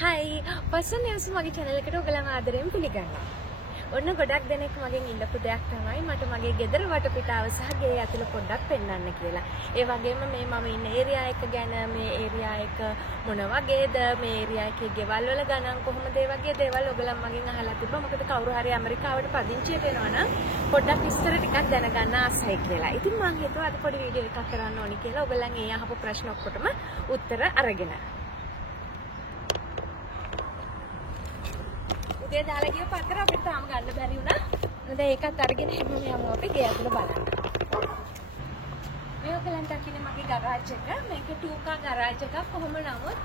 Hi, Pasan news මගේ channel එකට ඔයගලන් ආදරයෙන් පිළිගන්නවා. ඔන්න ගොඩක් දෙනෙක් මගෙන් ඉල්ලපු දෙයක් තමයි මට මගේ ගෙදර වටපිටාව සහ ගේ ඇතුළ පොඩ්ඩක් පෙන්වන්න කියලා. ඒ වගේම මේ මම ඉන්න ඒරියා එක ගැන මේ ඒරියා එක මොන වගේද මේ ඒරියා එකේ ගෙවල් වල ගණන් කොහොමද ඒ වගේ දේවල් ඔයගලන් මගෙන් අහලා තිබ්බා. මොකද කවුරු හරි ඇමරිකාවට පදිංචියට එනවා නම් පොඩ්ඩක් විස්තර ටිකක් දැනගන්න ආසයි කියලා. ඉතින් මම හිතුවා අද පොඩි වීඩියෝ එකක් කරන්න ඕනි කියලා. ඔයගලන් ඒ අහපු ප්‍රශ්න ඔක්කොටම උත්තර අරගෙන. උදේ දාලා ගිය පතර අපිට තාම ගන්න බැරි වුණා. මොකද ඒකත් අරගෙන හැම යමු අපි ගේ ඇතුළ බලන්න. මේ ඔයගලන්ට අකිනේ මගේ ගරාජ් එක. මේක 2 ගරාජ් එකක්. කොහොම නමුත්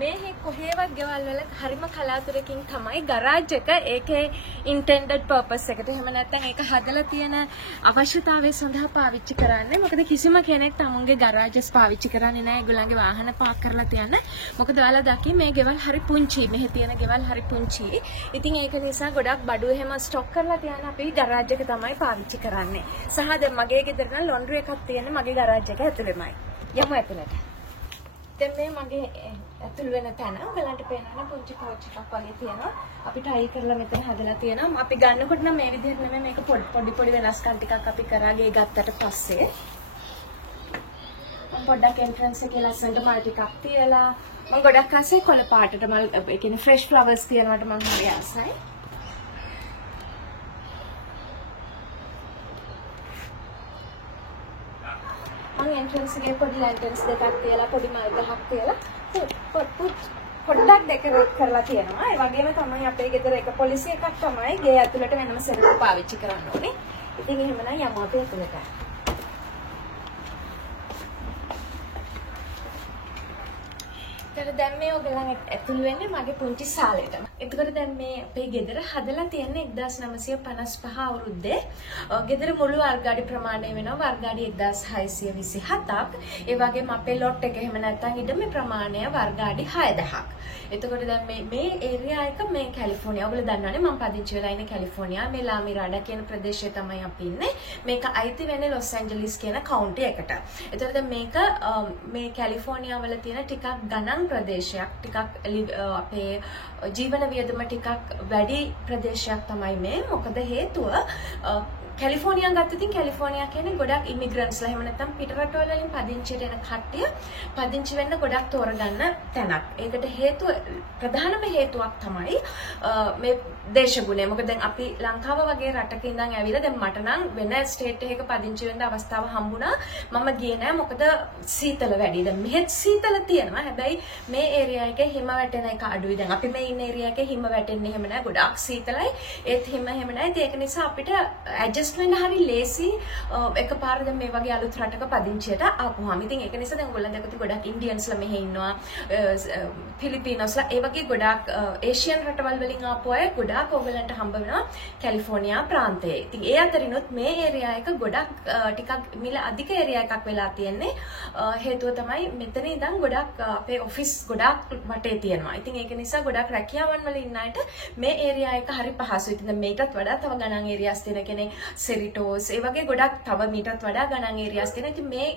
මේ කොහේවත් ගෙවල් වල හරිම කලාතුරකින් තමයි ගරාජ් එක ඒකේ intended purpose එකට. එහෙම නැත්නම් ඒක හදලා තියෙන අවශ්‍යතාවය සඳහා පාවිච්චි කරන්නේ. මොකද කිසිම කෙනෙක් තමුන්ගේ ගරාජස් පාවිච්චි කරන්නේ නැහැ. ඒගොල්ලන්ගේ වාහන පාක් කරලා තියන්න. මොකද ඔයාලා දකි මේ ගෙවල් හරි පුංචි. මෙහි තියෙන ගෙවල් හරි පුංචි. ඉතින් ඒක නිසා ගොඩක් බඩු එහෙම ස්ටොක් කරලා තියන්න අපි ගරාජ් එක තමයි පාවිච්චි කරන්නේ. සහ දැන් මගේ ගෙදර නම් ලොන්ඩ්‍රි එකක් තියෙන්නේ මගේ ගරාජ් එක ඇතුළෙමයි. යමු ඇතුළට. දැන් මේ මගේ ඇතුල් වෙන තැන ඔයගලන්ට පේනවා පුංචි කෝච් එකක් වගේ තියෙනවා. අපි ටයි කරලා මෙතන හදලා තියෙනවා. අපි ගන්නකොට නම් මේ විදිහට නෙමෙයි මේක පොඩි වෙනස්කම් ටිකක් අපි කරාගේ ගත්තට පස්සේ මම පොඩ්ඩක් එන්ට්‍රන්ස් එකේ ලස්සනට මල් ටිකක් තියලා මම ගොඩක් ආසයි කොළ පාටට මල් ඒ කියන්නේ ෆ්‍රෙෂ් ෆ්ලවර්ස් තියනවට මම හරි ආසයි. මම එන්ට්‍රන්ස් එකේ පොඩි ලැන්ටර්න්ස් දෙකක් තියලා පොඩි මල් ගහක් තියලා පොඩ්ඩක් ඩෙකරේට් කරලා තියෙනවා. ඒ වගේම තමයි අපේ ගෙදර එක පොලිසි එකක් තමයි ගේ ඇතුළට වෙනම සෙරළු පාවිච්චි කරන්න ඕනේ. ඉතින් එහෙමනම් යමු අපි ඇතුළට. දැන් මේ ඔයගලන් ඇතුළු වෙන්නේ මගේ පුංචි සාලේට. එතකොට දැන් මේ අපේ ගෙදර හදලා තියෙන්නේ 1955 අවුරුද්දේ. ගෙදර මුළු වර්ගාඩි ප්‍රමාණය වෙනවා වර්ගාඩි 1627ක්. ඒ වගේම අපේ ලොට් එක එහෙම නැත්නම් ඉඩමේ ප්‍රමාණය වර්ගාඩි 6000ක්. එතකොට දැන් මේ ඒරියා එක මේ කැලිෆෝනියා. ඔයගොල්ලෝ දන්නවනේ මම පදිංචි වෙලා ඉන්නේ කැලිෆෝනියා. මේ ලා මිරාඩා කියන ප්‍රදේශයේ තමයි අපි ඉන්නේ. මේක අයිති වෙන්නේ ලොස් ඇන්ජලිස් කියන කවුන්ටි එකට. එතකොට දැන් මේක මේ කැලිෆෝනියා වල තියෙන ටිකක් ගණන් ප්‍රදේශයක් ටිකක් අපේ ජීවන වියදම ටිකක් වැඩි ප්‍රදේශයක් තමයි මේ. මොකද හේතුව කැලිෆෝනියා ගත්තොත් කැලිෆෝනියා කියන්නේ ගොඩක් ඉමිග්‍රන්ට්ස්ලා එහෙම නැත්නම් පිටරටවල වලින් පදිංචියට එන කට්ටිය පදිංචි වෙන්න ගොඩක් තෝරගන්න තැනක්. ඒකට හේතුව ප්‍රධානම හේතුවක් තමයි මේ දේශගුණය. මොකද දැන් අපි ලංකාව වගේ රටක ඉඳන් ඇවිල්ලා දැන් මට නම් වෙන ස්ටේට් එකක පදිංචි වෙන්න අවස්ථාව හම්බුණා. මම ගියේ නෑ මොකද සීතල වැඩි. දැන් මෙහෙත් සීතල තියෙනවා. හැබැයි මේ ඒරියා එකේ හිම වැටෙන එක අඩුයි. දැන් අපි මේ ඉන්න ඒරියා එකේ හිම වැටෙන්නේ එහෙම නෑ. ගොඩක් සීතලයි. ඒත් හිම එහෙම නෑ. ඒක නිසා අපිට වෙන්න හරි ලේසි එකපාර දැන් මේ වගේ අලුත් රටක පදිංචියට ආපුවාම. ඉතින් ඒක නිසා දැන් ඔයගොල්ලන් දැක්කත් ගොඩක් ඉන්දියන්ස්ලා මෙහෙ ඉන්නවා. ෆිලිපිනෝස්ලා ඒ වගේ ගොඩක් ඒෂියන් රටවල් වලින් ආපු අය ගොඩක් ඔයගොල්ලන්ට හම්බ වෙනවා කැලිෆෝනියා ප්‍රාන්තයේ. ඉතින් ඒ අතරිනුත් මේ ඒරියා එක ගොඩක් ටිකක් මිල අධික ඒරියා එකක් වෙලා තියෙන්නේ. හේතුව තමයි මෙතන ඉඳන් ගොඩක් අපේ ඔෆිස් ගොඩක් වටේ තියෙනවා. ඉතින් ඒක නිසා ගොඩක් රැකියාවන් වල ඉන්න අයට මේ ඒරියා එක හරි පහසුයි. ඉතින් මේකටත් වඩා තව ගණන් ඒරියාස් තියෙන කෙනෙක් සෙරිටෝස් ඒ වගේ ගොඩක් තව මීටත් වඩා ගණන් ඒරියාස් තියෙනවා. ඉතින් මේ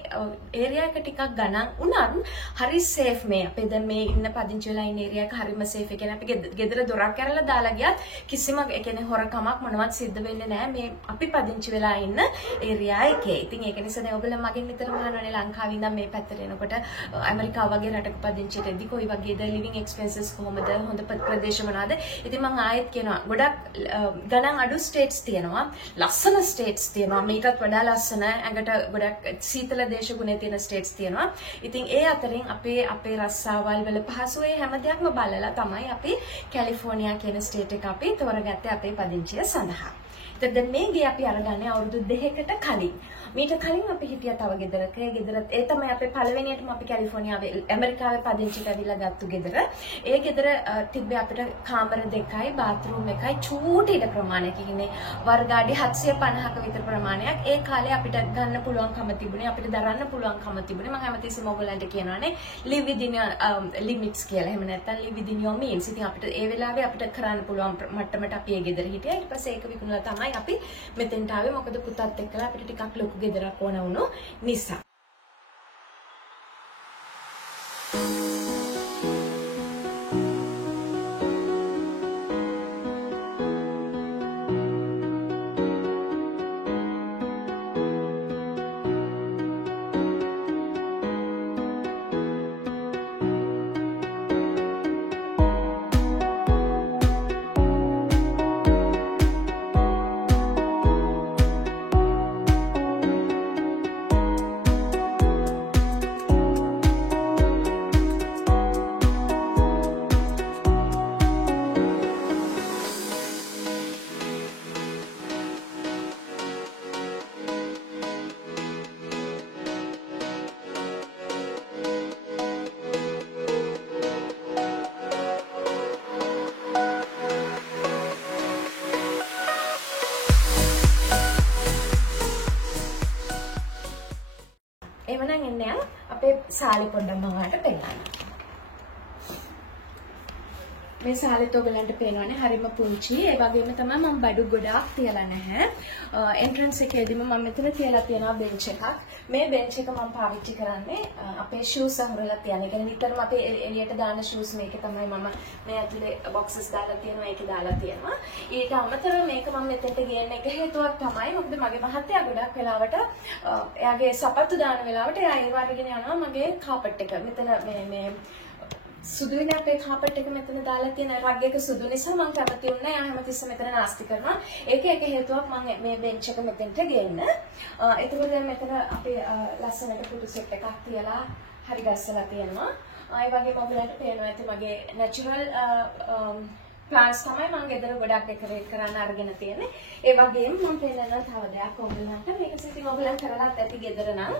ඒරියා එක ටිකක් ගණන් උනත් හරි සේෆ් මේ. අපේ දැන් මේ ඉන්න පදිංචි වෙලා ඉන්න ඒරියා එක හරිම සේෆ්. ඒ කියන්නේ අපි ගෙදර දොරක් ඇරලා දාලා ගියත් කිසිම ඒ කියන්නේ හොරකමක් මොනවත් සිද්ධ වෙන්නේ නැහැ මේ අපි පදිංචි වෙලා ඉන්න ඒරියා එකේ. ඉතින් ඒක නිසා දැන් ඔයගොල්ලෝ මගෙන් නිතරම අහනවානේ ලංකාවේ ඉඳන් මේ පැත්තට එනකොට ඇමරිකාව වගේ රටක පදිංචියට එද්දි කොයි වගේද ලිවිං එක්ස්පෙන්සස් කොහොමද හොඳ ප්‍රදේශ මොනවාද? ඉතින් මම ආයෙත් කියනවා ගොඩක් ගණන් අඩු ස්ටේට්ස් තියෙනවා. ලස්සන ස්ටේට්ස් තියෙනවා. මේකත් වඩා ලස්සන ඇඟට ගොඩක් සීතල දේශගුණයේ තියෙන ස්ටේට්ස් තියෙනවා. ඉතින් ඒ අතරින් අපේ රස්සාවල් වල පහසුවේ හැම දෙයක්ම බලලා තමයි අපි කැලිෆෝනියා කියන ස්ටේට් එක අපි තෝරගත්තේ අපේ පදිංචිය සඳහා. දැන් මේ ගේ අපි අරගන්නේ අවුරුදු 2කට කලින්. මීට කලින් අපි හිටියා තව ගෙදරක. ඒ ගෙදර ඒ තමයි අපේ පළවෙනියටම අපි කැලිෆෝනියාවේ ඇමරිකාවේ පදිංචිට ඇවිල්ලා ගත්තු ගෙදර. ඒ ගෙදර තිබ්බේ අපිට කාමර 2යි, බාත්රූම් 1යි, චූටි ඉඩ ප්‍රමාණයක්. කියන්නේ වර්ගාඩි 750ක විතර ප්‍රමාණයක්. ඒ කාලේ අපිට ගන්න පුළුවන්කම තිබුණේ, අපිට දරන්න පුළුවන්කම තිබුණේ. මම හැමතිස්සෙම ඔයගොල්ලන්ට කියනවානේ live within your limits කියලා. එහෙම නැත්නම් live within your means. ඉතින් අපිට ඒ වෙලාවේ අපිට කරන්න පුළුවන් මට්ටමට අපි ඒ ගෙදර හිටියා. ඊට පස්සේ ඒක විකුණලා තමයි අපි මෙතෙන්ට ආවේ. මොකද පුතත් එක්කලා අපිට ටිකක් ලොකු ගෙදරක් ඕන වුණු නිසා. සාලි පොඩ්ඩක් මම ඔයාලට පෙන්නන්නම්. මේ සාලෙත් ඔයගලන්ට පේනවනේ හරිම පුංචි. ඒ වගේම තමයි මම බඩු ගොඩාක් තියලා නැහැ. එන්ට්‍රන්ස් එකේදීම මම මෙතන තියලා තියෙනවා බෙන්ච් එකක්. මේ බෙන්ච් එක මම පාවිච්චි කරන්නේ අපේ ෂූස් අහුරලා තියන. ඒ කියන්නේ නිතරම අපි එළියට දාන ෂූස් මේකේ තමයි මම මේ ඇතුලේ බොක්සස් දාලා තියෙනවා. ඒකේ දාලා තියෙනවා. ඊට අමතරව මේක මම මෙතෙන්ට ගේන්න එක හේතුවක් තමයි මොකද මගේ මහත්තයා ගොඩක් වෙලාවට එයාගේ සපත්තු දාන වෙලාවට එයා ඒ වර්ගගෙන යනවා මගේ කාපට් එක. මෙතන මේ සුදුනේ අපේ කාපට් එක මෙතන දාලා තියෙන රග් එක සුදු නිසා මම කැමති වුණා යා හැමතිස්සෙම මෙතන නාස්ති කරනවා. ඒක එක හේතුවක් මම මේ බෙන්ච් එක මෙතෙන්ට ගේන්න. ඒකවල දැන් මෙතන අපේ ලස්සනට පුටු සෙට් එකක් තියලා හරි ගස්සලා තියෙනවා. ඒ වගේම ඔයගලන්ට පේනවා ඇති මගේ නැචරල් ප්ලාන්ට්ස් තමයි මම ගෙදර ගොඩක් ඩෙකොරේට් කරන්න අරගෙන තියෙන්නේ. ඒ වගේම මම පෙන්නනවා තව දෙයක් ඔයගලන්ට. මේක සිතින් ඔයගලන් කරලාත් ඇති ගෙදර නම්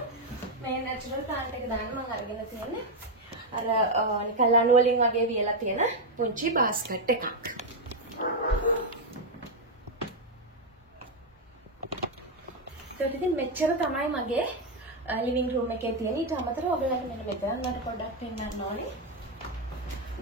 මේ නැචරල් ප්ලාන්ට් එක දාන්න මම අරගෙන තියෙන්නේ. අර නිකන් ලණු වලින් වගේ වියලා තියෙන පුංචි බාස්කට් එකක්. ඒත් ඉතින් මෙච්චර තමයි මගේ ලිවිං රූම් එකේ තියෙන. ඊට අමතරව ඔයගලන්ට මෙන්න මෙතන මට පොඩ්ඩක් පෙන්නන්න ඕනේ.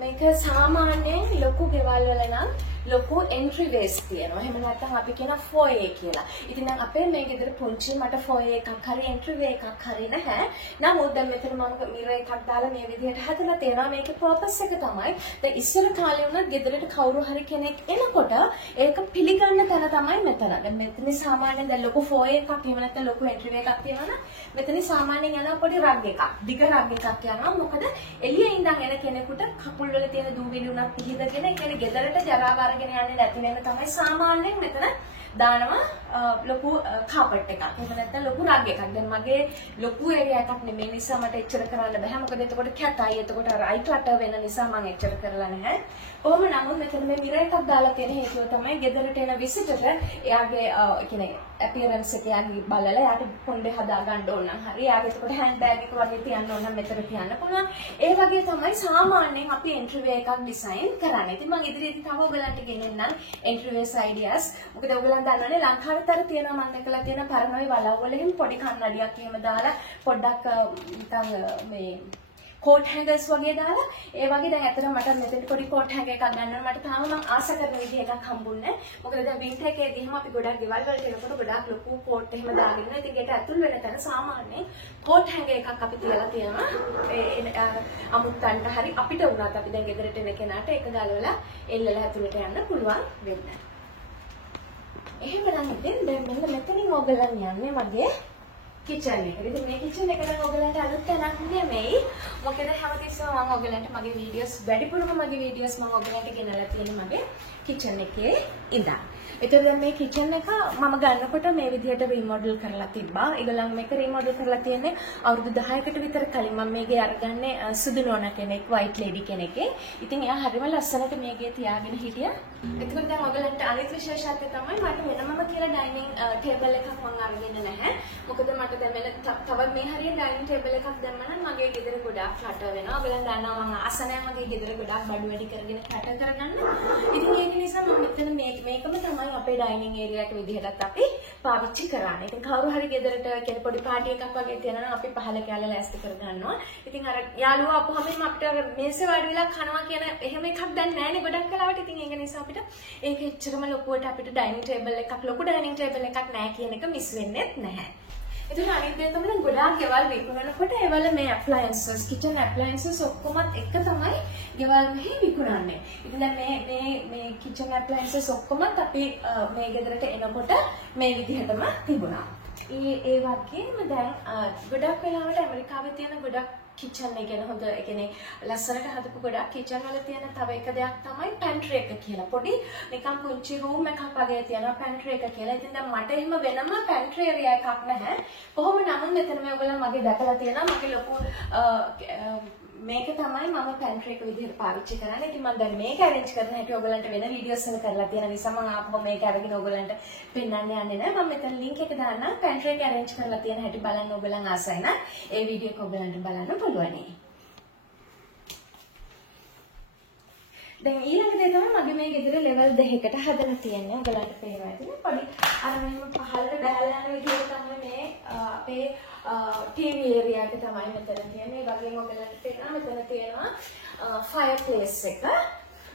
මේක සාමාන්‍යයෙන් ලොකු ගෙවල් වල නම් ලොකු එන්ට්‍රි වේස් තියෙනවා. එහෙම නැත්නම් අපි කියන ෆෝයේ කියලා. ඉතින් දැන් අපේ මේ ගෙදර පුංචි මට ෆෝයේ එකක් හරි එන්ට්‍රි වේ එකක් හරි නැහැ. නමුත් දැන් මෙතන මම මිරර් එකක් දාලා මේ විදිහට හදලා තියෙනවා. මේකේ පර්පස් එක තමයි දැන් ඉස්සර කාලේ වුණත් ගෙදරට කවුරු හරි කෙනෙක් එනකොට ඒක පිළිගන්න තැන තමයි මෙතන. දැන් මෙතන සාමාන්‍යයෙන් දැන් ලොකු ෆෝයේ එකක් එහෙම නැත්නම් ලොකු එන්ට්‍රි වේ එකක් තියෙනවා නම් මෙතන සාමාන්‍යයෙන් යනවා පොඩි රග් එකක්. දිග රග් එකක් යනවා. මොකද එළියේ ඉඳන් එන කෙනෙකුට කකුල් වල තියෙන දූවිලි උනත් පිහිදගෙන ඒ කියන්නේ ගෙදරට ජරාව අරගෙන යන්නේ නැති වෙන තමයි සාමාන්‍යයෙන් මෙතන දානවා ලොකු කාපට් එකක්. එහෙම නැත්නම් ලොකු රග් එකක්. දැන් මගේ ලොකු ඒරියා එකක් නෙමෙයි නිසා මට එච්චර කරන්න බෑ. මොකද එතකොට කැතයි. එතකොට අර අයි ක්ලටර් වෙන නිසා මම එච්චර කරලා නැහැ. කොහොම නමුත් මෙතන මේ මිරර් එකක් දාලා තියෙන හේතුව තමයි ගෙදරට එන විසිටර් එයාගේ කියන්නේ අපියරන්ස් එක යන්නේ බලලා එයාට කොණ්ඩේ හදා ගන්න ඕන නම් හරි. එයාගේ එතකොට හෑන්ඩ් බෑග් එක වගේ තියන්න ඕන නම් මෙතන තියන්න පුළුවන්. ඒ වගේ තමයි සාමාන්‍යයෙන් අපි එන්ට්‍රි වේ එකක් ඩිසයින් කරන්නේ. ඉතින් මම ඉදිරියේදී තව ඔයගලන්ට ගෙනෙන්නම් එන්ට්‍රි වේස් අයිඩියාස්. මොකද ඔයගලන් දන්නවනේ ලංකාවේතර තියෙනවා මම දැකලා තියෙන පරණෝයි වලව් වලින් පොඩි කන්නඩියක් එහෙම දාලා පොඩ්ඩක් නිකන් මේ කෝට් හැංගර්ස් වගේ දාලා ඒ වගේ දැන් ඇත්තටම මට මෙතන පොඩි කෝට් හැංගර් එකක් ගන්න මට තාම මම ආස කරන විදිහ එකක් හම්බුන්නේ නැහැ. මොකද දැන් වින්ටර් එකේදී එහෙම අපි ගොඩක් ගෙවල් වලට එනකොට ගොඩක් ලොකු කෝට් එහෙම දාගෙන ඉන්නවා. ඉතින් ඒකට ඇතුල් වෙන තැන සාමාන්‍යයෙන් කෝට් හැංගර් එකක් අපි තියලා තියෙනවා. ඒ අමුත්තන්ට හරි අපිට වුණත් අපි දැන් ගෙදරට එන කෙනාට ඒක ගලවලා එල්ලලා ඇතුළට යන්න පුළුවන් වෙන්න. එහෙමනම් ඉතින් දැන් මෙන්න මෙතනින් ඔයගලන් යන්නේ මගේ කිචන් එක. ඉතින් මේ කිචන් එක නම් ඔයගලන්ට අලුත් තැනක් නෙමෙයි. මොකද හැමතිස්සෙම මම ඔයගලන්ට මගේ වීඩියෝස් වැඩිපුරම මගේ වීඩියෝස් මම ඔයගලන්ට ගෙනලා තියෙන්නේ මගේ කිචන් එකේ ඉඳන්. ඒතර දැන් මේ කිචන් එක මම ගන්නකොට මේ විදිහට රීමොඩල් කරලා තිබ්බා. ඒගොල්ලන් මේක රීමොඩල් කරලා තියෙන්නේ අවුරුදු 10කට විතර කලින්. මම මේකේ අරගන්නේ සුදු නෝනා කෙනෙක්, වයිට් ලේඩි කෙනෙක්ගේ. ඉතින් එයා හරිම ලස්සනට මේකේ තියාගෙන හිටියා. එතකොට දැන් ඔයගලන්ට අනිත් විශේෂත්වය තමයි මට වෙනමම කියලා ඩයිනින් ටේබල් එකක් මම අරගෙන නැහැ. මොකද මට දැන් වෙන තව මේ හරිය ඩයිනින් ටේබල් එකක් දැම්ම නම් මගේ ගෙදර ගොඩාක් ෆ්ලටර් වෙනවා. ඔයගලන් දන්නවා මම අසනෑ මගේ ගෙදර ගොඩාක් බඩු වැඩි කරගෙන ෆ්ලටර් කරගන්න. ඉතින් ඒක නිසා මම මෙතන මේකම තමයි අපේ ඩයිනින් ඒරියා එක විදිහටත් අපි පාවිච්චි කරන්නේ. ඉතින් කවුරු හරි ගෙදරට කෙනෙක් පොඩි පාටි එකක් වගේ තියනවා නම් අපි පහල කැලේ ලෑස්ති කරගන්නවා. ඉතින් අර යාළුවා අපහමම අපිට මේසේ වාඩි වෙලා කනවා කියන එහෙම එකක් දැන් නැහැනේ ගොඩක් කලාවට. ඉතින් ඒක නිසා අපිට ඒක එච්චරම ලොකුවට අපිට ඩයිනින් ටේබල් එකක් ලොකු ඩයිනින් ටේබල් එකක් නැහැ කියන එක මිස් වෙන්නේ නැහැ. ඉතින් අනිත් දේ තමයි ගොඩාක් ගෙවල් විකුණනකොට ඒවල මේ ඇප්ලයන්සස් කිචන් ඇප්ලයන්සස් ඔක්කොමත් එක තමයි ගෙවල් මෙහි විකුණන්නේ. ඉතින් දැන් මේ කිචන් ඇප්ලයන්සස් ඔක්කොමත් අපි මේ ගෙදරට එනකොට මේ විදිහටම තිබුණා. ඒ වගේම දැන් ගොඩක් වෙලාවට ඇමරිකාවේ තියෙන ගොඩක් කිචන් එක ගැන හොඳ ඒ කියන්නේ ලස්සනට හදපු ගොඩක් කිචන් වල තියෙන තව එක දෙයක් තමයි පැන්ට්‍රි එක කියලා. පොඩි නිකන් පුංචි රූම් එකක් වගේ තියෙනවා පැන්ට්‍රි එක කියලා. ඉතින් දැන් මට එහෙම වෙනම පැන්ට්‍රි ඒරියා එකක් නැහැ. කොහොම නමුත් මෙතන මේ ඔයගොල්ලෝ මගේ දැකලා තියෙනවා මගේ ලොකු මේක තමයි මම පැන්ට්‍රි එක විදිහට පාවිච්චි කරන්නේ. ඉතින් මම දැන් මේක arrange කරන හැටි ඔයගලන්ට වෙන වීඩියෝස් වල කරලා තියෙන නිසා මම ආපහු මේක අරගෙන ඔයගලන්ට පෙන්නන්න යන්නේ නැහැ. මම මෙතන link එක දාන්නම්. පැන්ට්‍රි එක arrange කරලා තියෙන හැටි බලන්න ඔයගලන් ආසයි නම් ඒ වීඩියෝ එක ඔයගලන්ට බලන්න පුළුවන්. දැන් ඊළඟ දේ තමයි මගේ මේ ගෙදර ලෙවල් 2කට හදලා තියෙන්නේ. ඔයගලන්ට පේනවා ඇතිනේ. පොඩි අර මෙහෙම පහළට බැලලා යන විදිහට තමයි මේ අපේ ටීවී ඒරියා එක තමයි මෙතන තියෙන්නේ. ඒ වගේම ඔයගලන්ට පේනවා මෙතන තියෙනවා ෆයර්ප්ලේස් එක.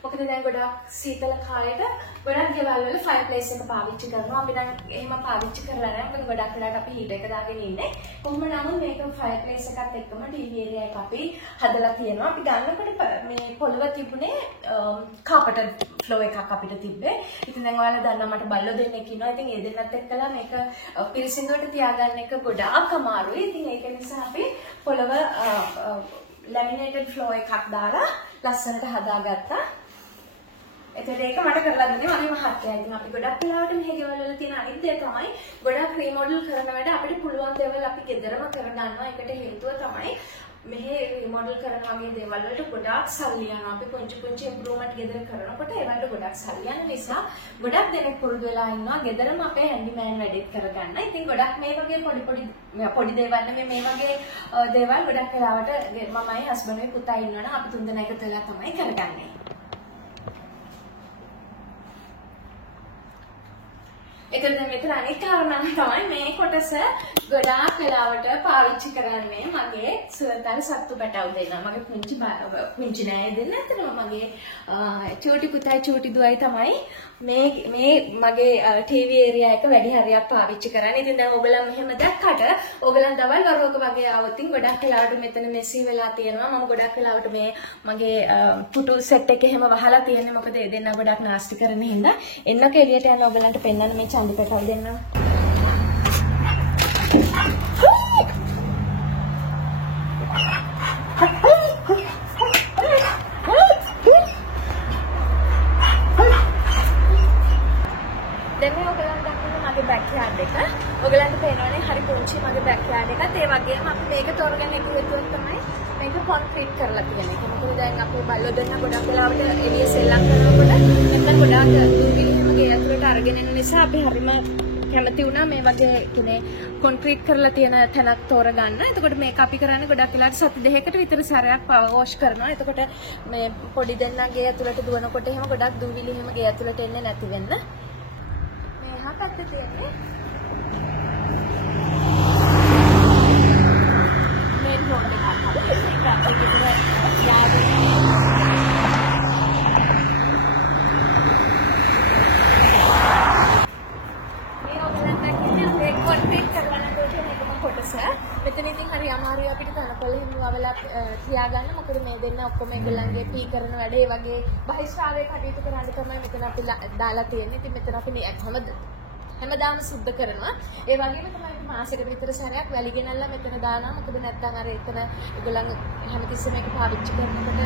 මොකද දැන් ගොඩක් සීතල කාලයට ගොඩක් ගෙවල් වල ෆයර්ප්ලේස් එක පාවිච්චි කරනවා. අපි දැන් එහෙම පාවිච්චි කරලා නැහැ. මොකද ගොඩක් වෙලාවට අපි හීටර් එක දාගෙන ඉන්නේ. කොහොම නමුත් මේක ෆයර්ප්ලේස් එකත් එක්කම ටීවී ඒරියා එක අපි හදලා තියෙනවා. අපි ගන්නකොට මේ පොළව තිබුණේ කාපට් ෆ්ලෝ එකක් අපිට තිබ්බේ. ඉතින් දැන් ඔයාලා දන්නවා මට බල්ලෝ දෙන්නෙක් ඉන්නවා. ඉතින් ඒ දෙන්නත් එක්කලා මේක පිරිසිදුවට තියාගන්න එක ගොඩාක් අමාරුයි. ඉතින් ඒක නිසා අපි පොළව ලැමිනේටඩ් ෆ්ලෝ එකක් දාලා ලස්සනට හදාගත්තා. එතකොට ඒක මට කරලා දුන්නේ මගේ මහත්තයා. ඉතින් අපි ගොඩක් වෙලාවට මෙහි ගෙවල් වල තියෙන අනිත් දේ තමයි ගොඩක් රීමෝඩල් කරන වැඩ අපිට පුළුවන් දේවල් අපි ගෙදරම කරගන්නවා. ඒකට හේතුව තමයි මෙහි රීමෝඩල් කරන වගේ දේවල් වලට ගොඩාක් සල්ලි යනවා. අපි පුංචි ඉම්ප්‍රූව්මන්ට් ගෙදර කරනකොට ඒවලට ගොඩක් සල්ලි යන නිසා ගොඩක් දෙනෙක් පුරුදු වෙලා ඉන්නවා ගෙදරම අපේ හැන්ඩිමෑන් වැඩේත් කරගන්න. ඉතින් ගොඩක් මේ වගේ පොඩි දේවල් නෙමෙයි මේ වගේ දේවල් ගොඩක් වෙලාවට මමයි හස්බන්ඩ්ගේ පුතා ඉන්නවනම් අපි තුන්දෙනා එකතු වෙලා තමයි කරගන්නේ. එතකොට මෙතන අනිත් කාරණා තමයි මේ කොටස ගොඩාක් වෙලාවට පාවිච්චි කරන්නේ මගේ සුවතල් සත්තු පැටව් දෙන්නා. මගේ පුංචි නෑ දෙන්න ඇත්තටම මගේ චූටි පුතයි චූටි දුවයි තමයි මේ මගේ ටීවී ඒරියා එක වැඩි හරියක් පාවිච්චි කරන්නේ. ඉතින් දැන් ඔයගොල්ලෝ මෙහෙම දැක්කට ඔයගොල්ලන් දවල් වරුවක වගේ ආවොත් ගොඩක් වෙලාවට මෙතන මෙසි වෙලා තියෙනවා. මම ගොඩක් වෙලාවට මේ මගේ පුටු සෙට් එක එහෙම වහලා තියෙන්නේ. මොකද ඒ දෙන්නා ගොඩක් නාස්ති කරන හින්දා. එන්නක එළියට යන ඔයගොල්ලන්ට පෙන්නන්න මේ චන්දි පැටව් දෙන්නා. ඔයගලන්ට පේනවනේ හරි පුංචි මගේ බෑක්යාඩ් එකත් ඒ වගේම අපි මේක තෝරගෙන එක හේතුවක් තමයි මේක කොන්ක්‍රීට් කරලා තියෙන එක. මොකද දැන් අපේ බල්ලෝ දෙන්න ගොඩක් වෙලාවට එළිය සෙල්ලම් කරනකොට නැත්නම් ගොඩාක් දුර්ගිනි හැම ගේ ඇතුළට අරගෙන යන නිසා අපි හරිම කැමති වුණා මේ වගේ කියන්නේ කොන්ක්‍රීට් කරලා තියෙන තැනක් තෝරගන්න. එතකොට මේක අපි කරන්නේ ගොඩක් වෙලාවට සති දෙකකට විතර සැරයක් පවර් වොෂ් කරනවා. එතකොට මේ පොඩි දෙන්නගේ ඇතුළට දුවනකොට එහෙම ගොඩක් දුවිලි හැම ගේ ඇතුළට එන්නේ නැති වෙන්න. මේ එහා පැත්තේ තියෙන්නේ මෙතන ඉතින් හරි අමාරුයි අපිට තනකොළ හිමි වවලා තියාගන්න. මොකද මේ දෙන්න ඔක්කොම ඒගොල්ලන්ගේ පී කරන වැඩේ වගේ බහිස්රාවේ කටයුතු කරන්න තමයි මෙතන අපි දාලා තියෙන්නේ. ඉතින් මෙතන අපි හැමදාම සුද්ධ කරනවා. ඒ වගේම තමයි අපි මාසෙකට විතර සැරයක් වැලි ගෙනල්ලා මෙතන දානවා. මොකද නැත්තම් අර එතන ඒගොල්ලන් හැමතිස්සෙම මේක පාවිච්චි කරනකොට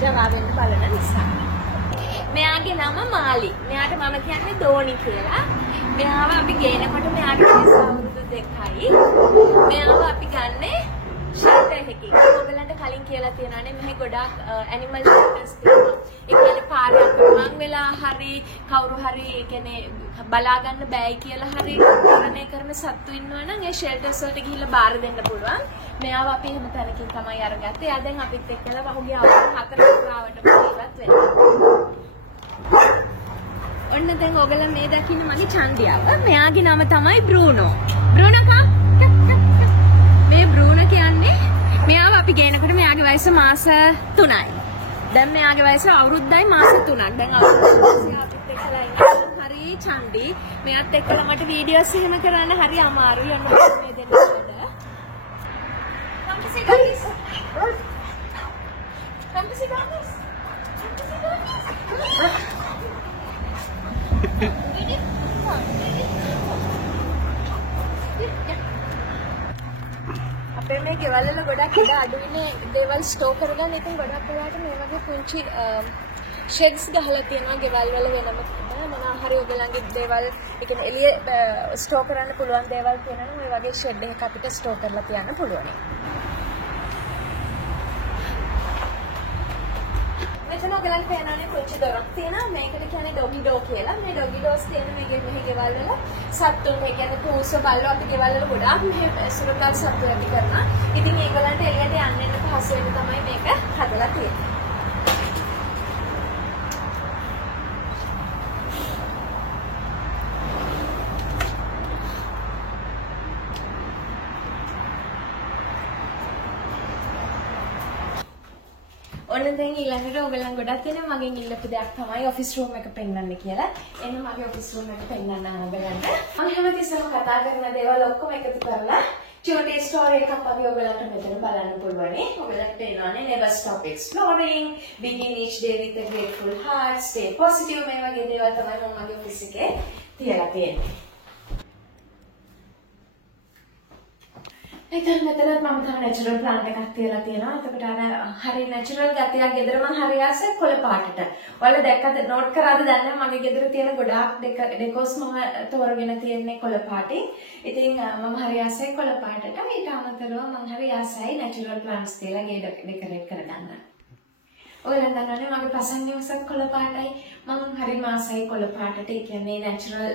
ජවා වෙන්න බලන නිසා. මෙයාගේ නම මාලි. මෙයාට මම කියන්නේ දෝනි කියලා. මෙයාව අපි ගේනකොට මෙයාට වයස අවුරුදු 2යි. මෙයාව අපි ගන්නේ ෂෙල්ටර් එකකින්. ඔයගලන්ට කලින් කියලා තියෙනවානේ මෙහි ගොඩාක් ඇනිමල් ෂෙල්ටර්ස් තියෙනවා. ඒ කියන්නේ පාරක් මං වෙලා හරි කවුරු හරි ඒ කියන්නේ බලා ගන්න බෑයි කියලා හරි කරණය කරන සත්තු ඉන්නවනම් ඒ ෂෙල්ටර්ස් වලට ගිහිල්ලා බාර දෙන්න පුළුවන්. මෙයාව අපි එහෙම තැනකින් තමයි අරගත්තේ. එයා දැන් අපිත් එක්කලා වහුගේ අවුරුදු 4ක් පුරාවටම ජීවත් වෙනවා. ඔන්න දැන් ඔයගලන් මේ දකින්න මගේ චන්දියාව. මෙයාගේ නම තමයි බෲනෝ. බෲනෝ කම්. මේ බෲනෝ කියන්නේ මෙයාව අපි ගේනකොට මෙයාගේ වයස මාස 3යි. දැන් මෙයාගේ වයස අවුරුද්දයි මාස 3ක්. දැන් අවුරුද්දයි අපිත් එක්කලා ඉන්න හරි චන්දි. මෙයාත් එක්කලා මට වීඩියෝස් එහෙම කරන්න හරි අමාරුයි. ඔන්න මේ දෙන්නට. Come to see guys. Come to see guys. අපේ මේ ගෙවල් වල ගොඩක් ඉඩ අඩු වෙන්නේ දේවල් ස්ටෝර් කරගන්න. ඉතින් ගොඩක් වෙලාවට මේ වගේ පුංචි ෂෙඩ්ස් ගහලා තියෙනවා ගෙවල් වල වෙනම. මොනවා හරි ඔයගලන්ගේ දේවල් ඒ කියන්නේ එළිය ස්ටෝර් කරන්න පුළුවන් දේවල් තියෙනවා. මේ වගේ ෂෙඩ් එකක් අපිට ස්ටෝර් කරලා තියන්න පුළුවන්. මෙතන ඔයගලන්ට පේනවානේ පුංචි දොරක් තියෙනවා. මේකට කියන්නේ ඩොගි ඩෝ කියලා. මේ ඩොගි ඩෝස් තියෙන මේ ගෙවල් වල සත්තුන් ඒ කියන්නේ පූස බල්ලෝ අපි ගෙවල් වල ගොඩාක් මේ සුරතල් සත්තු ඇති කරනවා. ඉතින් ඒගොල්ලන්ට එළියට යන්න පහසු වෙන්න තමයි මේක හදලා තියෙන්නේ. ඔයාලා දැන් ඊළඟට ඔයගලන් ගොඩක් දෙනා මගෙන් ඉල්ලපු දෙයක් තමයි ඔෆිස් රූම් එක පෙන්වන්න කියලා. එන්න මගේ ඔෆිස් රූම් එක පෙන්වන්න ඔයගලන්ට. මම හැමතිස්සෙම කතා කරන දේවල් ඔක්කොම එකතු කරලා චෝටි ස්ටෝරි එකක් අපි ඔයගලන්ට මෙතන බලන්න පුළුවන්. ඔයගලන්ට පේනවානේ never stop exploring, begin each day with a grateful heart, stay positive මේ වගේ දේවල් තමයි මම මගේ ඔෆිස් එකේ තියලා තියෙන්නේ. ඒකත් මෙතනත් මම තව natural plant එකක් තියලා තියෙනවා. එතකොට අර හරි natural ගතියක් ගෙදර මම හරි ආසයි කොළ පාටට. ඔයාලා දැක්කද නෝට් කරාද දන්නේ නැහැ මගේ ගෙදර තියෙන ගොඩාක් ඩෙකෝස් මම තෝරගෙන තියෙන්නේ කොළ පාටින්. ඉතින් මම හරි ආසයි කොළ පාටට. ඊට අමතරව මම හරි ආසයි natural plants තියලා ගේ ඩෙකරේට් කරගන්න. ඔයාලා දන්නවනේ මගේ පසන්නේ උසත් කොළ පාටයි. මම හරි ආසයි කොළ පාටට. ඒ කියන්නේ natural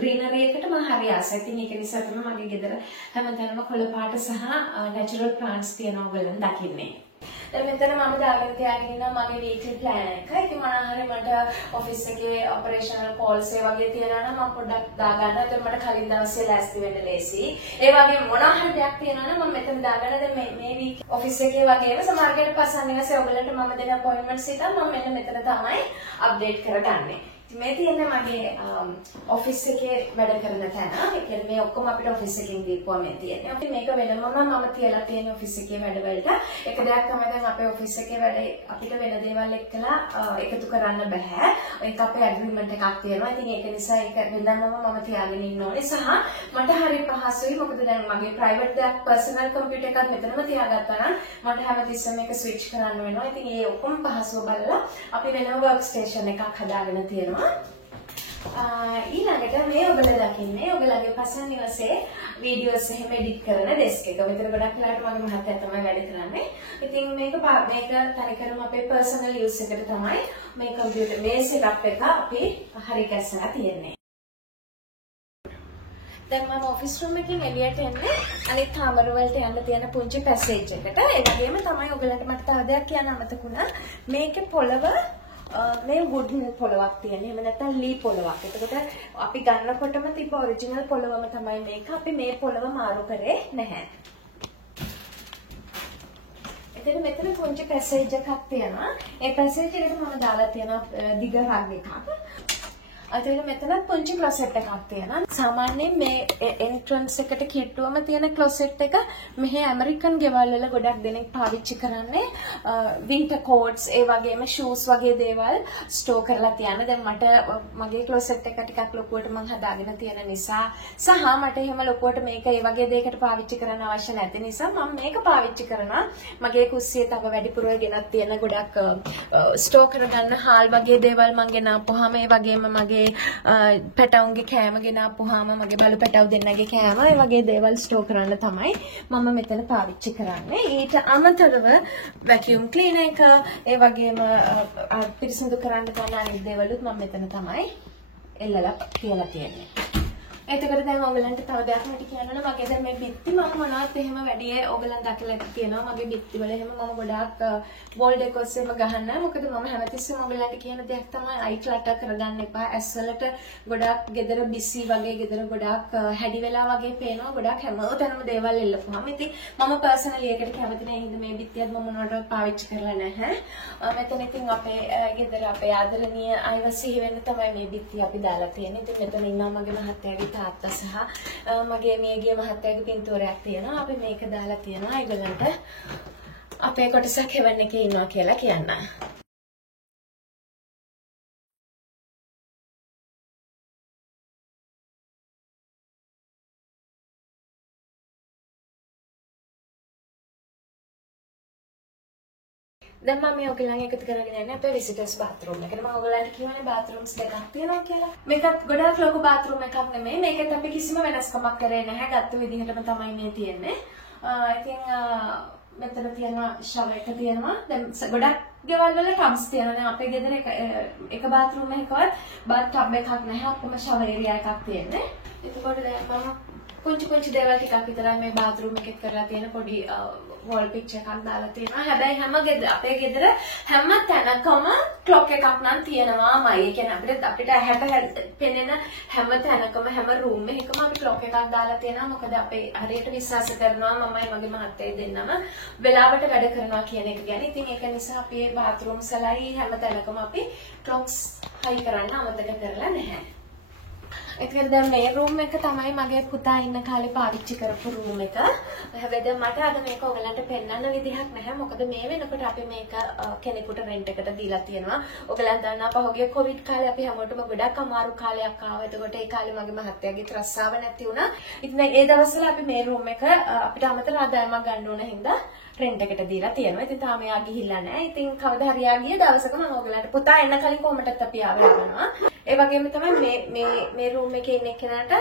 greenery එකට මම හරි ආසයි. ඉතින් ඒක නිසා තමයි මගේ ගෙදර හැමතැනම කොළ පාට සහ natural plants තියෙනවා ඔයගොල්ලෝ දකින්නේ. දැන් මෙතන මම දාගෙන තියාගෙන ඉන්නවා මගේ weekly plan එක. ඉතින් මොනවා මට ඔෆිස් එකේ operational calls ඒ වගේ තියෙනවා නම් මම පොඩ්ඩක් දාගන්න. එතකොට මට කලින් දවසේ ලෑස්ති වෙන්න ලේසි. ඒ වගේ මොනවා හරි දෙයක් තියෙනවා නම් මම මෙතන දාගන්න. දැන් මේ week ඔෆිස් එකේ වගේම සමහරකට පස්සන් ඉවසේ ඔයගලන්ට මම දෙන appointments එක මම මෙන්න මෙතන තමයි update කරගන්නේ. මේ තියෙන්නේ මගේ ඔෆිස් එකේ වැඩ කරන තැන. ඒ කියන්නේ මේ ඔක්කොම අපිට ඔෆිස් එකෙන් දීපුවා මේ තියෙන්නේ. අපි මේක වෙනමම මම තියලා තියෙන ඔෆිස් එකේ වැඩවලට. එක දෙයක් තමයි දැන් අපේ ඔෆිස් එකේ වැඩ අපිට වෙන දේවල් එක්කලා එකතු කරන්න බෑ. ඒක අපේ ඇග්‍රීමන්ට් එකක් තියෙනවා. ඉතින් ඒක නිසා ඒක වෙනමම මම තියාගෙන ඉන්න ඕනේ. සහ මට හරි පහසුයි. මොකද දැන් මගේ ප්‍රයිවට් දෙයක් පර්සනල් කම්පියුටර් එකක් මෙතනම තියාගත්තා නම් මට හැමතිස්සෙම මේක ස්විච් කරන්න වෙනවා. ඉතින් ඒ ඔක්කොම පහසුව බලලා අපි වෙනම වර්ක් ස්ටේෂන් එකක් හදාගෙන තියෙනවා. ඊළඟට මේ ඔයගොල්ලෝ දකින්නේ ඔයගලගේ පසන් නිවසේ වීඩියෝස් එහෙම එඩිට් කරන ඩෙස්ක් එක. මෙතන ගොඩක් වෙලාවට මගේ මහත්තයා තමයි වැඩ කරන්නේ. ඉතින් මේක තනිකරම අපේ පර්සනල් යූස් එකට තමයි මේ කම්පියුටර් මේ සෙටප් එක අපි හරි ගැස්සලා තියෙන්නේ. දැන් මම ඔෆිස් රූම් එකෙන් එළියට එන්නේ අනිත් කාමර වලට යන්න තියෙන පුංචි පැසේජ් එකට. ඒ වගේම තමයි ඔයගලන්ට මට තව දෙයක් කියන්න අමතකුණා. මේකේ පොළව මේ wood පොළවක් තියෙන. එහෙම නැත්නම් ලී පොළවක්. එතකොට අපි ගන්නකොටම තිබ්බ ඔරිජිනල් පොළවම තමයි මේක. අපි මේ පොළව මාරු කරේ නැහැ. එතන මෙතන පුංචි පැසේජ් එකක් තියෙනවා. ඒ පැසේජ් එකට මම දාලා තියෙනවා දිග රග් එකක්. අතන මෙතනත් පුංචි ක්ලොසෙට් එකක් තියෙනවා. සාමාන්‍යයෙන් මේ එන්ට්‍රන්ස් එකට කිට්ටුවම තියෙන ක්ලොසෙට් එක මෙහි ඇමරිකන් ගෙවල් වල ගොඩක් දෙනෙක් පාවිච්චි කරන්නේ වින්ටර් කෝට්ස් ඒ වගේම ෂූස් වගේ දේවල් ස්ටෝර් කරලා තියන්න. දැන් මට මගේ ක්ලොසෙට් එක ටිකක් ලොකුවට මම හදාගෙන තියෙන නිසා සහ මට එහෙම ලොකුවට මේක ඒ වගේ දෙයකට පාවිච්චි කරන්න අවශ්‍ය නැති නිසා මම මේක පාවිච්චි කරනවා. මගේ කුස්සියේ තව වැඩිපුර ගෙනත් තියෙන ගොඩක් ස්ටෝර් කරගන්න හාල් වගේ දේවල් මම ගෙනාපුවාම ඒ වගේම මගේ පැටවුන්ගේ කෑම ගෙනාපුවාම මගේ බලු පැටවු දෙන්නගේ කෑම ඒ වගේ දේවල් ස්ටෝර් කරන්න තමයි මම මෙතන පාවිච්චි කරන්නේ. ඊට අමතරව වැකියුම් ක්ලීනර් එක ඒ වගේම පිරිසිදු කරන්න ගන්න අනිත් දේවලුත් මම මෙතන තමයි එල්ලලා තියලා තියෙන්නේ. එතකොට දැන් ඔයගලන්ට තව දෙයක් මට කියන්න ඕන. මගේ දැන් මේ බිත්ති මම මොනවත් එහෙම වැඩි ඔයගලන් දැකලා තියෙනවා. මගේ බිත්ති වල එහෙම මම ගොඩාක් වෝල් ඩෙකෝස් එහෙම ගහන්න. මොකද මම හැමතිස්සෙම ඔයගලන්ට කියන දෙයක් තමයි අයි ක්ලටර් කරගන්න එපා. ඇස් වලට ගොඩාක් ගෙදර බිසි වගේ ගෙදර ගොඩාක් හැඩි වෙලා වගේ පේනවා. ගොඩාක් හැමෝටම දේවල් එල්ලපුවාම. ඉතින් මම පර්සනලි ඒකට කැමති නැහැ. හින්දා මේ බිත්තියත් මම මොනවටවත් පාවිච්චි කරලා නැහැ. මෙතන ඉතින් අපේ ගෙදර අපේ ආදරණීය අයව සිහි වෙන්න තමයි මේ බිත්තිය අපි දාලා තියෙන්නේ. ඉතින් මෙතන ඉන්නවා මගේ මහත්තයාගේ තාත්තා සහ මගේ මියගිය මහත්තයාගේ පින්තූරයක් තියෙනවා. අපි මේක දාලා තියෙනවා ඒගොල්ලන්ට අපේ කොටසක් හෙවන් එකේ ඉන්නවා කියලා කියන්න. දැන් මම මේ ඔයගලන් එකතු කරගෙන යන්නේ අපේ විසිටර්ස් බාත්රූම් එකට. මම ඔයගලන්ට කියවනේ බාත්රූම්ස් දෙකක් තියෙනවා කියලා. මේකත් ගොඩාක් ලොකු බාත්රූම් එකක් නෙමෙයි. මේකත් අපි කිසිම වෙනස්කමක් කරේ නැහැ. ගත්ත විදිහටම තමයි මේ තියෙන්නේ. ඉතින් මෙතන තියෙනවා ෂවර් එක තියෙනවා. දැන් ගොඩක් ගෙවල් වල ටබ්ස් තියෙනවා. දැන් අපේ ගෙදර එක බාත්රූම් එකකවත් බාත් ටබ් එකක් නැහැ. අපිම ෂවර් ඒරියා එකක් තියෙන්නේ. එතකොට දැන් මම පුංචි දේවල් ටිකක් විතරයි මේ බාත්රූම් එකෙත් කරලා තියෙන පොඩි wall picture එකක් දාලා තියෙනවා. හැබැයි අපේ ගෙදර හැම තැනකම clock එකක් නම් තියෙනවාමයි. ඒ කියන්නේ අපිට ඇහැට පෙනෙන හැම තැනකම හැම room එකකම අපි clock එකක් දාලා තියෙනවා. මොකද අපි හරියට විශ්වාස කරනවා මමයි මගේ මහත්තයයි දෙන්නම වෙලාවට වැඩ කරනවා කියන එක ගැන. ඉතින් ඒක නිසා අපි මේ bathrooms වලයි හැම තැනකම අපි clocks high කරන්න අමතක කරලා නැහැ. ඒකද දැන් මේ room එක තමයි මගේ පුතා ඉන්න කාලේ පාවිච්චි කරපු room එක. හැබැයි දැන් මට අද මේක ඔයගලන්ට පෙන්වන්න විදිහක් නැහැ. මොකද මේ වෙනකොට අපි මේක කෙනෙකුට rent එකට දීලා තියෙනවා. ඔයගලන් දන්නා පහුගිය COVID කාලේ අපි හැමෝටම ගොඩක් අමාරු කාලයක් ආවා. එතකොට ඒ කාලේ මගේ මහත්තයාගේ රස්සාව නැති වුණා. ඉතින් ඒ දවස්වල අපි මේ room එක අපිට අමතර ආදායමක් ගන්න ඕන හින්දා rent එකට දීලා තියෙනවා. ඉතින් තාම එයා ගිහිල්ලා නැහැ. ඉතින් කවදා හරි එයා ගිය දවසක මම ඔයගලන්ට පුතා එන්න කලින් කොහොමදත් අපි ආවනවා. ඒ වගේම තමයි මේ room එකේ ඉන්න කෙනාට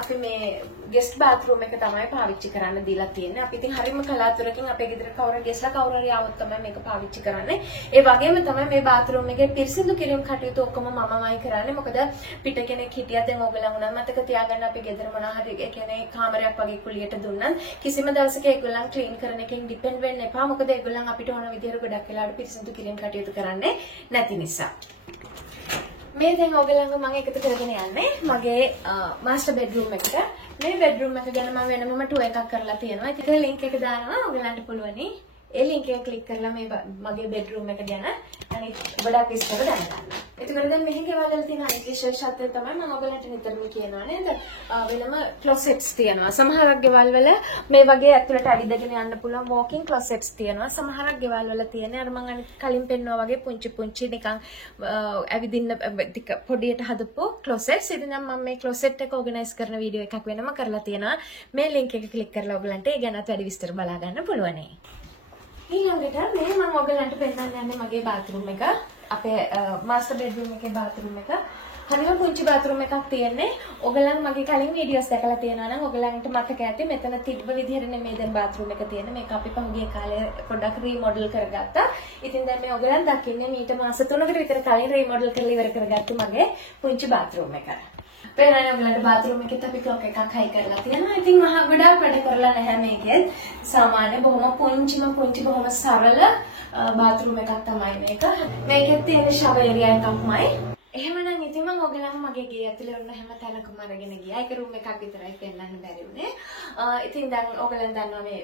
අපි මේ guest bathroom එක තමයි පාවිච්චි කරන්න දීලා තියෙන්නේ. අපි ඉතින් හරියම කලාතුරකින් අපේ ගෙදර කවුරු ගෙස්ලා කවුරු හරි ආවොත් තමයි මේක පාවිච්චි කරන්නේ. ඒ වගේම තමයි මේ bathroom එකේ පිරිසිදු කිරීම කටයුතු ඔක්කොම මමමයි කරන්නේ. මොකද පිට කෙනෙක් හිටියත් දැන් ඕගොල්ලෝ උනා මතක තියාගන්න අපි ගෙදර මොනවා හරි ඒ කියන්නේ කාමරයක් වගේ කුලියට දුන්නත් කිසිම දවසක ඒගොල්ලන් ක්ලීන් කරන එකෙන් ඩිපෙන්ඩ් වෙන්න එපා. මොකද ඒගොල්ලන් අපිට ඕන විදිහට ගොඩක් වෙලාවට පිරිසිදු කිරීම කටයුතු කරන්නේ නැති නිසා. මේ දැන් ඔයගලන්ව මම එකතු කරගෙන යන්නේ මගේ මාස්ටර් බෙඩ්රූම් එකට. මේ බෙඩ්රූම් එක ගැන මම වෙනමම ටුවර් එකක් කරලා තියෙනවා. ඉතින් ඒ ලින්ක් එක දානවා ඔයගලන්ට පුළුවනි. ඒ ලින්ක් එක ක්ලික් කරලා මේ මගේ බෙඩ්රූම් එක ගැන අනිත් ගොඩක් විස්තර දැනගන්න. ඒකවල දැන් මෙහි ගෙවල් වල තියෙන අනිත් විශේෂත්වය තමයි මම ඔයගලන්ට නිතරම කියනවා නේද? වෙනම closets තියෙනවා. සමහරක් ගෙවල් වල මේ වගේ ඇතුළට ඇවිදගෙන යන්න පුළුවන් walking closets තියෙනවා. සමහරක් ගෙවල් වල තියෙන අර මම අනිත් කලින් පෙන්නවා වගේ පුංචි නිකන් ඇවිදින්න පොඩියට හදපු closets. ඉතින් මම මේ closet එක organize කරන වීඩියෝ එකක් වෙනම කරලා තියෙනවා. මේ link එක click කරලා ඔයගලන්ට ඒ ගැනත් වැඩි විස්තර බලා ගන්න පුළුවන්. ඊළඟට මේ මම ඔයගලන්ට පෙන්නන්න යන්නේ මගේ bathroom එක. අපේ master bedroom එකේ bathroom එක. හරිම පුංචි bathroom එකක් තියෙන්නේ. ඔයගලන් මගේ කලින් වීඩියෝස් දැකලා තියෙනවා නම් ඔයගලන්ට මතක ඇති මෙතන තිබ්බ විදිහට නෙමෙයි දැන් bathroom එක තියෙන්නේ. මේක අපි පහුගිය කාලේ පොඩ්ඩක් remodel කරගත්තා. ඉතින් දැන් මේ ඔයගලන් දකින්නේ මීට මාස 3කට විතර කලින් remodel කරලා ඉවර කරගත්තු මගේ පුංචි bathroom එක. පේනනේ ඔයගලන්ට bathroom එකෙත් අපි clock එකක් high කරලා තියෙනවා. ඉතින් මහා ගොඩක් වැඩ කරලා නැහැ මේකෙත්. සාමාන්‍ය බොහොම පුංචි බොහොම සරල bathroom එකක් තමයි මේක. මේකෙත් තියෙන shower area එකක්මයි. එහෙමනම් ඉතින් මම ඔයගලන්ව මගේ ගේ ඇතුලේ වුණ හැම තැනකම අරගෙන ගියා. ඒක room එකක් විතරයි පෙන්නන්න බැරි වුණේ. ඉතින් දැන් ඔයගලන් දන්නවා මේ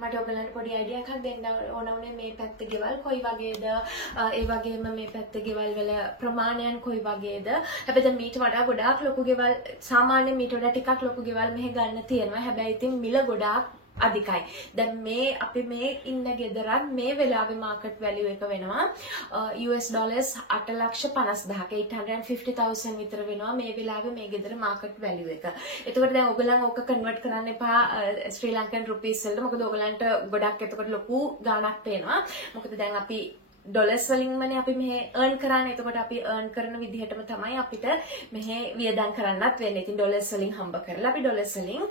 මට ඔයගලන්ට පොඩි අයිඩියා එකක් දෙන්න ඕන වුණේ මේ පැත්තේ ගෙවල් කොයි වගේද ඒ වගේම මේ පැත්තේ ගෙවල් වල ප්‍රමාණයන් කොයි වගේද හැබැයි දැන් මීට වඩා ගොඩාක් ලොකු ගෙවල් සාමාන්‍ය මීට වඩා ටිකක් ලොකු ගෙවල් මෙහෙ ගන්න තියෙනවා හැබැයි ඉතින් මිල ගොඩාක් අධිකයි. දැන් මේ අපි මේ ඉන්න ගෙදරත් මේ වෙලාවේ මාකට් වැලියු එක වෙනවා US dollars 8,50,000ක 850,000 විතර වෙනවා මේ වෙලාවේ මේ ගෙදර මාකට් වැලියු එක. එතකොට දැන් ඔයගලන් ඕක කන්වර්ට් කරන්න එපා ශ්‍රී ලංකන් රුපීස් වලට. මොකද ඔයගලන්ට ගොඩක් එතකොට ලොකු ගාණක් පේනවා. මොකද දැන් අපි ඩොලර්ස් වලින්මනේ අපි මෙහෙ earn කරන්නේ. එතකොට අපි earn කරන විදිහටම තමයි අපිට මෙහෙ වියදම් කරන්නත් වෙන්නේ. ඉතින් ඩොලර්ස් වලින් හම්බ කරලා අපි ඩොලර්ස් වලින්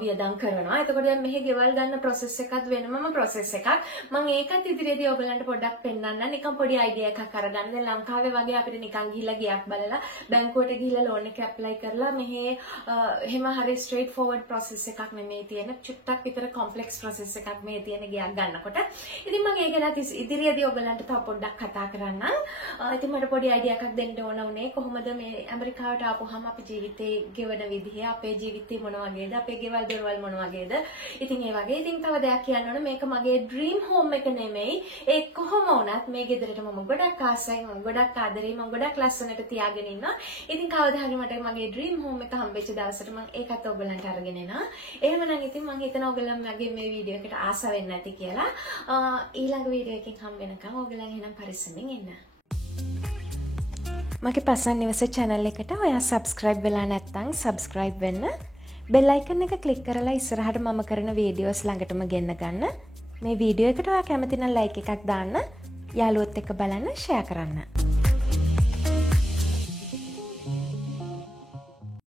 වියදම් කරනවා. එතකොට දැන් මෙහෙ ගෙවල් ගන්න process එකත් වෙනමම process එකක්. මම ඒකත් ඉදිරියේදී ඔයගලන්ට පොඩ්ඩක් පෙන්නන්න. නිකන් පොඩි idea එකක් අරගන්න. දැන් ලංකාවේ වගේ අපිට නිකන් ගිහිල්ලා ගියක් බලලා බැංකුවට ගිහිල්ලා loan එක apply කරලා මෙහෙ එහෙම හරි straight forward process එකක් නෙමෙයි තියෙන. චුට්ටක් විතර complex process එකක් මේ තියෙන ගියක් ගන්නකොට. ඉතින් මම ඒක ගැන ඉදිරියේදී ඔයගලන්ට පොඩ්ඩක් කතා කරන්න. ඉතින් මට පොඩි අයිඩියා එකක් දෙන්න ඕන වුණේ කොහොමද මේ ඇමරිකාවට ආපුවාම අපි ජීවිතේ ගෙවන විදිහ, අපේ ජීවිතේ මොන වගේද, අපේ ගෙවල් දොරවල් මොන වගේද. ඉතින් ඒ වගේ ඉතින් තව දෙයක් කියන්න ඕන මේක මගේ ඩ්‍රීම් හෝම් එක නෙමෙයි. ඒ කොහොම වුණත් මේ ගෙදරට මම ගොඩක් ආසයි, මම ගොඩක් ආදරෙයි, මම ගොඩක් ලස්සනට තියාගෙන ඉන්නවා. ඉතින් කවදා හරි මට මගේ ඩ්‍රීම් හෝම් එක හම්බෙච්ච දවසට මම ඒකත් ඔයගලන්ට අරගෙන එනවා. එහෙමනම් ඉතින් මම හිතනවා ඔයගලන් මගේ මේ වීඩියෝ එකට ආස වෙන්නේ නැති කියලා. ඊළඟ වීඩියෝ එකකින් හම්බ වෙනකම් ඔයගලන් එහෙනම් පරිස්සමින් ඉන්න. මගේ පසන් නිවස channel එකට ඔයා subscribe වෙලා නැත්නම් subscribe වෙන්න. bell icon එක click කරලා ඉස්සරහට මම කරන වීඩියෝස් ළඟටම ගෙන්න ගන්න. මේ වීඩියෝ එකට ඔයා කැමති නම් like එකක් දාන්න. යාළුවොත් එක්ක බලන්න share කරන්න.